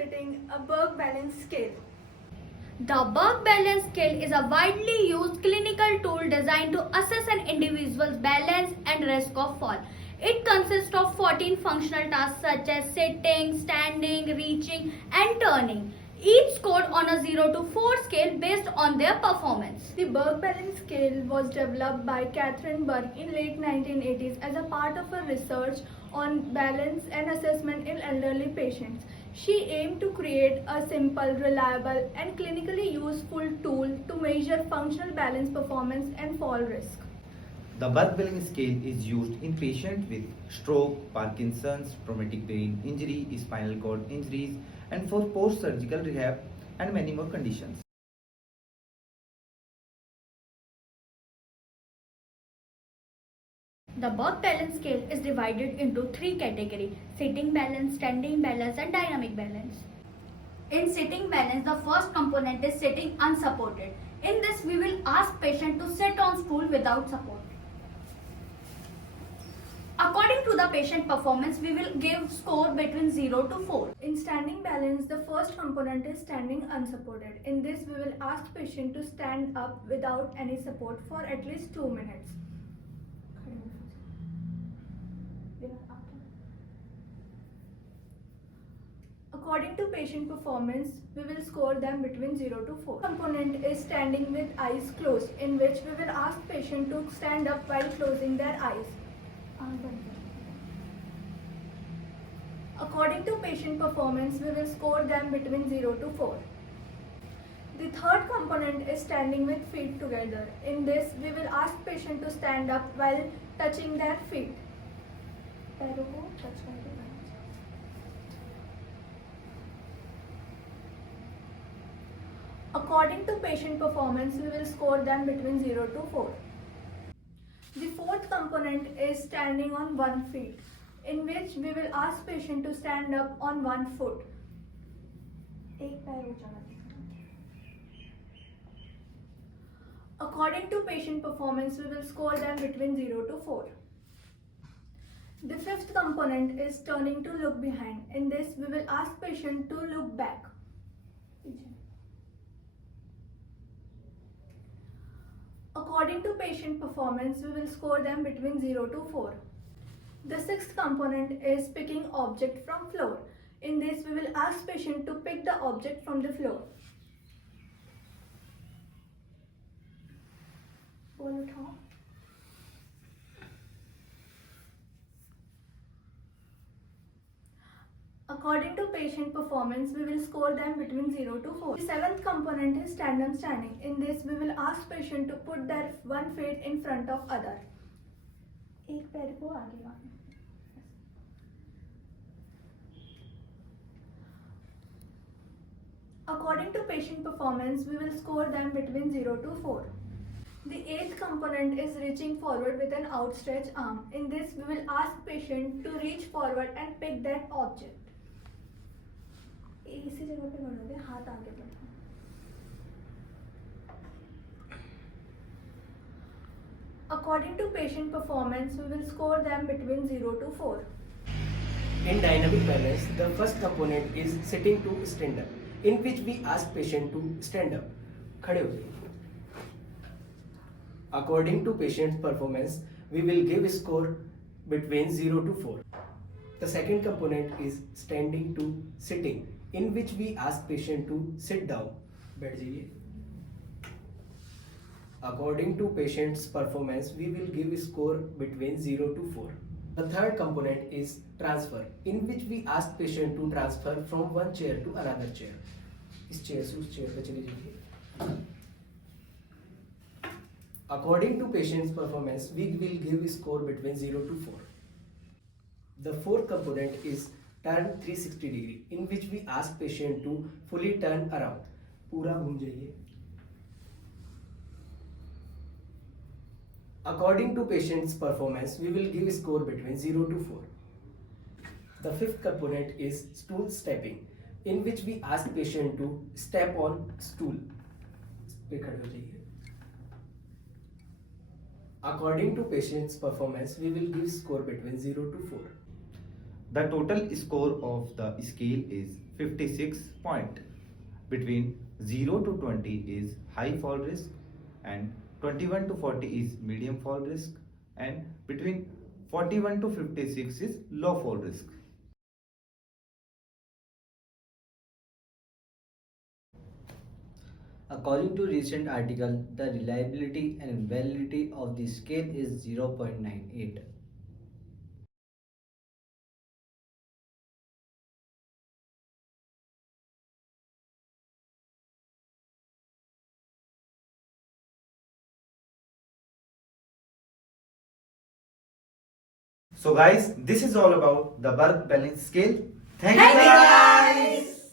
demonstrating a Berg balance scale. The Berg balance scale is a widely used clinical tool designed to assess an individual's balance and risk of fall. It consists of 14 functional tasks such as sitting, standing, reaching, and turning, each scored on a 0 to 4 scale based on their performance. The Berg balance scale was developed by Catherine Berg in late 1980s as a part of her research on balance and assessment in elderly patients. She aimed to create a simple, reliable, and clinically useful tool to measure functional balance performance and fall risk. The Berg balance scale is used in patients with stroke, Parkinson's, traumatic brain injury, spinal cord injuries, and for post-surgical rehab and many more conditions. The Berg balance scale is divided into 3 categories: sitting balance, standing balance, and dynamic balance. In sitting balance, the first component is sitting unsupported. In this, we will ask patient to sit on stool without support. According to the patient performance, we will give score between 0 to 4. In standing balance, the first component is standing unsupported. In this, we will ask patient to stand up without any support for at least 2 minutes. According to patient performance, we will score them between 0 to 4. Component is standing with eyes closed, in which we will ask patient to stand up while closing their eyes. According to patient performance, we will score them between 0 to 4. The third component is standing with feet together. In this, we will ask patient to stand up while touching their feet. According to patient performance, we will score them between 0 to 4. The fourth component is standing on one foot, in which we will ask patient to stand up on one foot. According to patient performance, we will score them between 0 to 4. The fifth component is turning to look behind. In this, we will ask patient to look back. According to patient performance, we will score them between 0 to 4. The sixth component is picking object from floor. In this, we will ask patient to pick the object from the floor. According to patient performance, we will score them between 0 to 4. The seventh component is tandem standing. In this, we will ask patient to put their one foot in front of other. According to patient performance, we will score them between 0 to 4. The eighth component is reaching forward with an outstretched arm. In this, we will ask patient to reach forward and pick that object. इसी जगह पे बढ़ोगे, हाथ आगे बढ़ो. According to patient performance, we will score them between 0 to 4. In dynamic balance, the first component is sitting to stand up, in which we ask patient to stand up. खड़े हो जाइए. According to patient performance, we will give score between 0 to 4. The second component is standing to sitting, in which we ask patient to sit down. बैठ जाइए. According to patient's performance, we will give score between 0 to 4. The third component is transfer, in which we ask patient to transfer from one chair to another chair. इस chair से उस chair पे चली जाइए. According to patient's performance, we will give score between 0 to 4. The fourth component is turn 360 degree, in which we ask patient to fully turn around. पूरा घूम जाइए. According to patient's performance, we will give score between 0 to 4. The fifth component is stool stepping, in which we ask patient to step on stool. पे खड़े हो जाइए. According to patient's performance, we will give score between 0 to 4. The total score of the scale is 56 point. Between 0 to 20 is high fall risk and 21 to 40 is medium fall risk and between 41 to 56 is low fall risk. According to recent article, the reliability and validity of the scale is 0.98. So guys, this is all about the Berg balance scale. Thank Thank you you, guys.